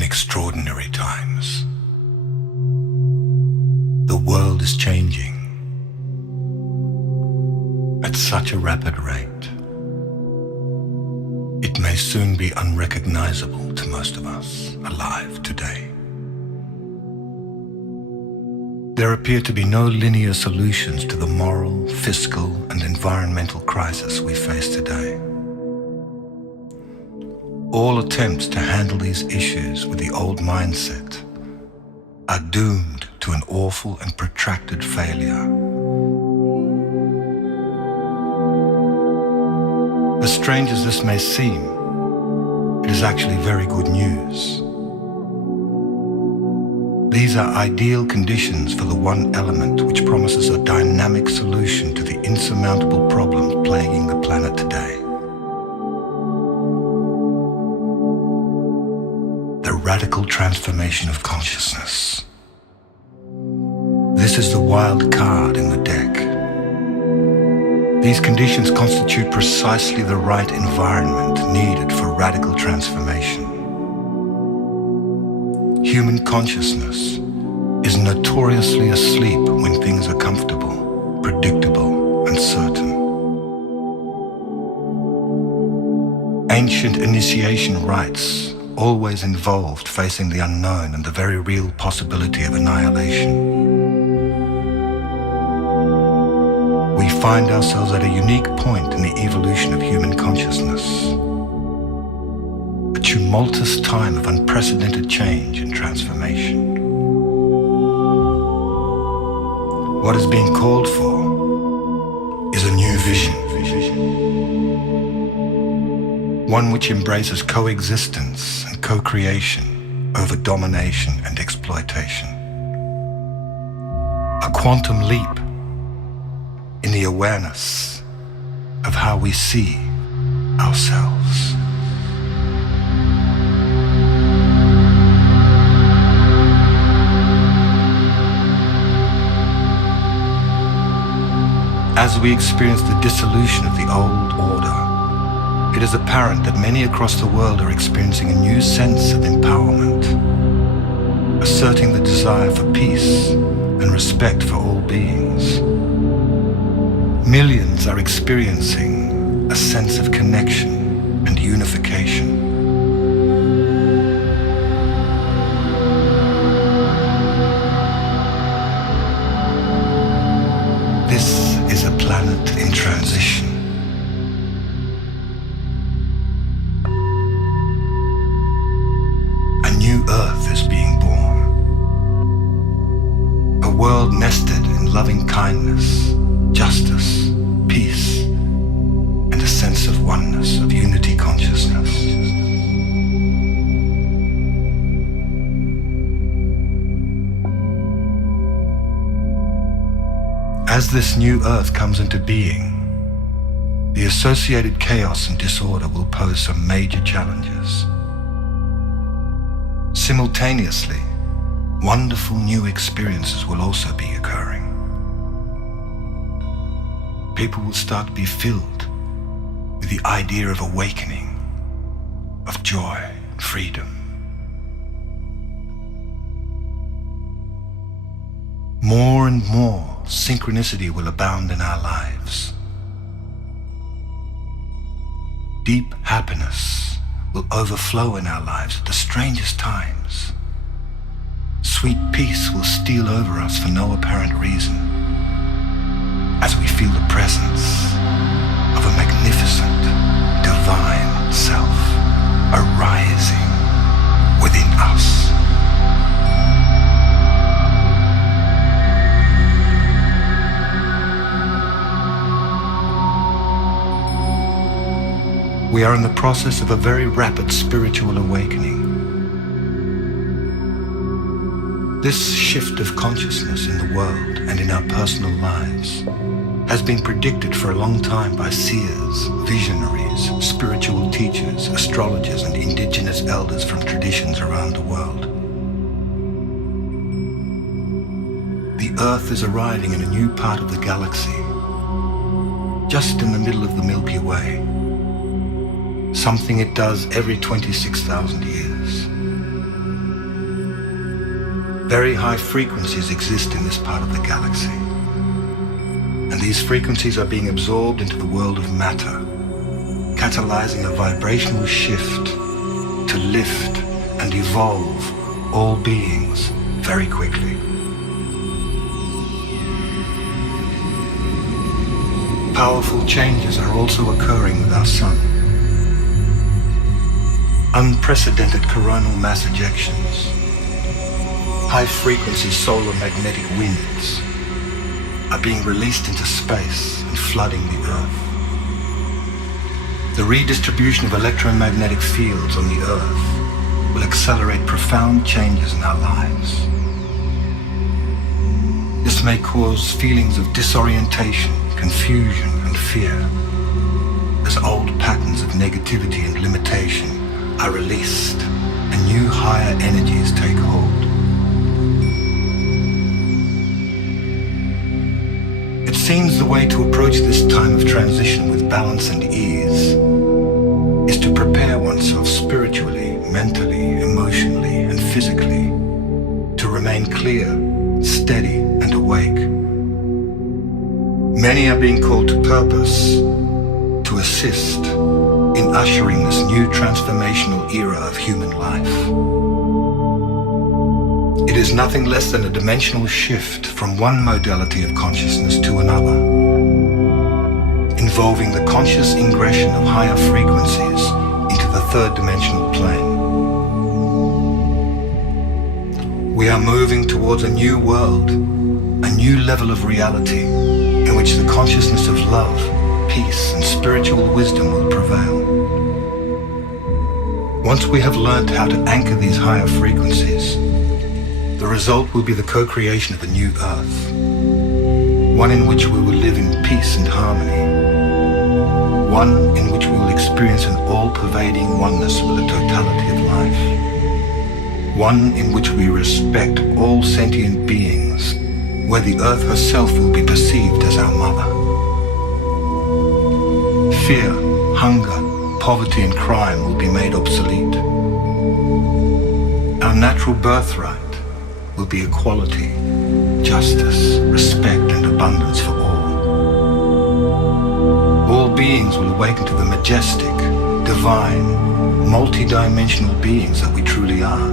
in extraordinary times. The world is changing at such a rapid rate. It may soon be unrecognizable to most of us alive today. There appear to be no linear solutions to the moral, fiscal, and environmental crisis we face today. All attempts to handle these issues with the old mindset are doomed to an awful and protracted failure. As strange as this may seem, it is actually very good news. These are ideal conditions for the one element which promises a dynamic solution to the insurmountable problems plaguing the planet today. The radical transformation of consciousness. This is the wild card in the deck. These conditions constitute precisely the right environment needed for radical transformation. Human consciousness is notoriously asleep when things are comfortable, predictable, and certain. Ancient initiation rites always involved facing the unknown and the very real possibility of annihilation. We find ourselves at a unique point in the evolution of human consciousness. A tumultuous time of unprecedented change and transformation. What is being called for is a new vision. One which embraces coexistence and co-creation over domination and exploitation. A quantum leap in the awareness of how we see ourselves. As we experience the dissolution of the old order, it is apparent that many across the world are experiencing a new sense of empowerment, asserting the desire for peace and respect for all beings. Millions are experiencing a sense of connection and unification. This is a planet in transition. A new Earth is being born. A world nested in loving kindness, justice, peace, and a sense of oneness, of unity consciousness. As this new Earth comes into being, the associated chaos and disorder will pose some major challenges. Simultaneously, wonderful new experiences will also be occurring. People will start to be filled with the idea of awakening, of joy and freedom. More and more synchronicity will abound in our lives. Deep happiness will overflow in our lives at the strangest times. Sweet peace will steal over us for no apparent reason, as we feel the presence of a magnificent, divine self arising within us. We are in the process of a very rapid spiritual awakening. This shift of consciousness in the world and in our personal lives has been predicted for a long time by seers, visionaries, spiritual teachers, astrologers, and indigenous elders from traditions around the world. The Earth is arriving in a new part of the galaxy, just in the middle of the Milky Way, something it does every 26,000 years. Very high frequencies exist in this part of the galaxy. And these frequencies are being absorbed into the world of matter, catalyzing a vibrational shift to lift and evolve all beings very quickly. Powerful changes are also occurring with our sun. Unprecedented coronal mass ejections, high-frequency solar magnetic winds are being released into space and flooding the Earth. The redistribution of electromagnetic fields on the Earth will accelerate profound changes in our lives. This may cause feelings of disorientation, confusion, and fear, as old patterns of negativity and limitation are released and new higher energies take hold. It seems the way to approach this time of transition with balance and ease is to prepare oneself spiritually, mentally, emotionally, and physically to remain clear, steady, and awake. Many are being called to purpose to assist in ushering this new transformational era of human life. It is nothing less than a dimensional shift from one modality of consciousness to another, involving the conscious ingression of higher frequencies into the third dimensional plane. We are moving towards a new world, a new level of reality in which the consciousness of love, peace, and spiritual wisdom will prevail. Once we have learned how to anchor these higher frequencies, the result will be the co-creation of a new Earth, one in which we will live in peace and harmony, one in which we will experience an all-pervading oneness with the totality of life, one in which we respect all sentient beings, where the Earth herself will be perceived as our mother. Fear, hunger, poverty, and crime will be made obsolete. Our natural birthright will be equality, justice, respect, and abundance for all. All beings will awaken to the majestic, divine, multi-dimensional beings that we truly are.